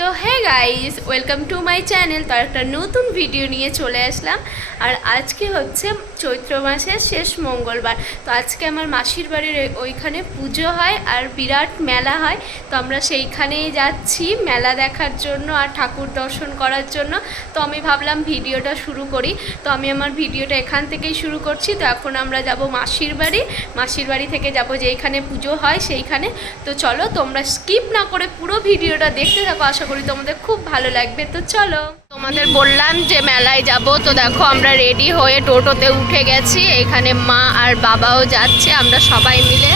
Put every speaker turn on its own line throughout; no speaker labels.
তো hey guys welcome to my channel তো একটা নতুন ভিডিও নিয়ে চলে আসলাম। আর আজকে হচ্ছে চৈত্র মাসের শেষ মঙ্গলবার। তো আজকে আমার মাসির বাড়ির ওইখানে পুজো হয় আর বিরাট মেলা হয়। তো আমরা সেইখানেই যাচ্ছি মেলা দেখার জন্য আর ঠাকুর দর্শন করার জন্য। তো আমি ভাবলাম ভিডিওটা শুরু করি। তো আমি আমার ভিডিওটা এখান থেকেই শুরু করছি। তো এখন আমরা যাব মাসির বাড়ি। মাসির বাড়ি থেকে যাব যেইখানে পুজো হয় সেইখানে। তো চলো তোমরা স্কিপ না করে পুরো ভিডিওটা দেখতে থাকো। আশা করি তোমাদের খুব ভালো লাগবে। তো চলো তোমাদের বললাম যে মেলায় যাব। তো দেখো আমরা রেডি হয়ে টোটোতে উঠে গেছি। এখানে মা আর বাবাও যাচ্ছে আমরা সবাই মিলে।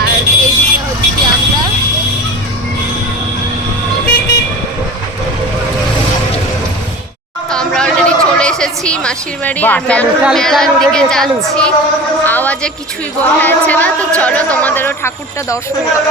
আর এইদিকে হচ্ছে আমরা আমরা অলরেডি চলে এসেছি মাসির বাড়ি আর মেলার দিকে যাচ্ছি। আওয়াজে কিছুই বোঝা যাচ্ছে না। তো চলো তোমাদেরও ঠাকুরটা দর্শন করো।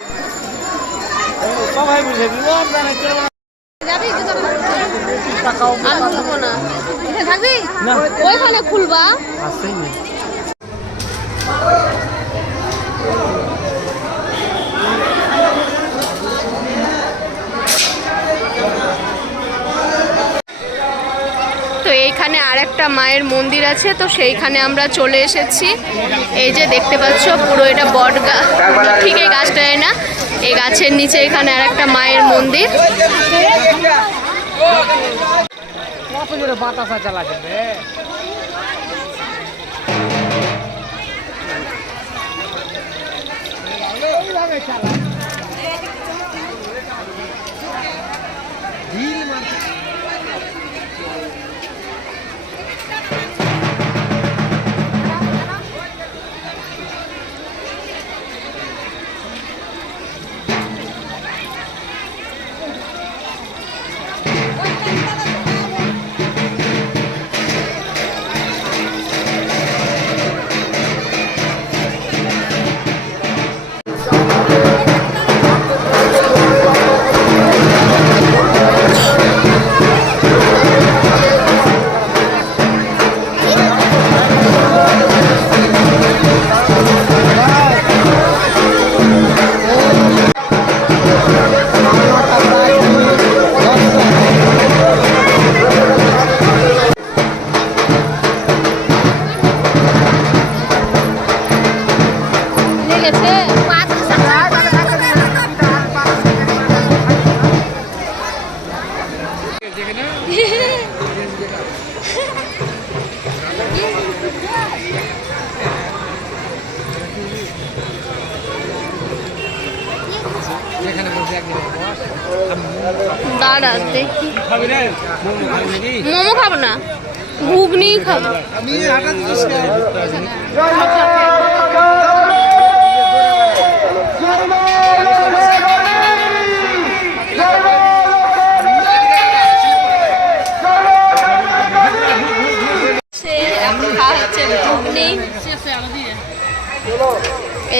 আমি বুঝে না। থাকবি? ওইখানে খুলবা। তো আরেকটা মায়ের মন্দির আছে, তো সেইখানে আমরা চলে এসেছি। এই যে দেখতে পাচ্ছ, পুরো এটা বট গাছ ঠিক এই গাছটায় না? এই গাছের নিচে এখানে আরেকটা মায়ের মন্দির।
বস
দাঁড়া দেখি।
মোমো খাব
না? ঘুগনি খাব।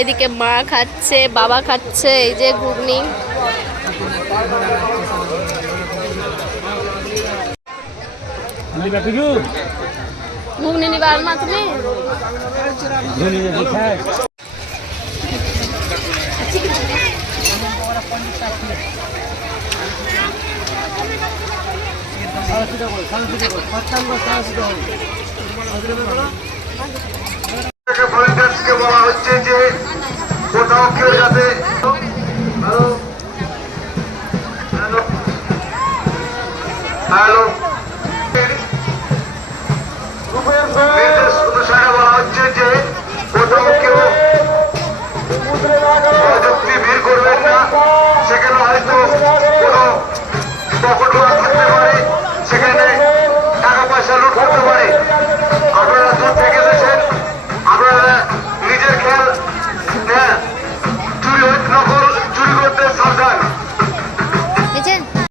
এদিকে মা খাচ্ছে, বাবা খাচ্ছে, এই যে ঘুগনি। ঘুগনি নিবার মা তুমি?
বলা হচ্ছে যে কোথাও কেউ যাতে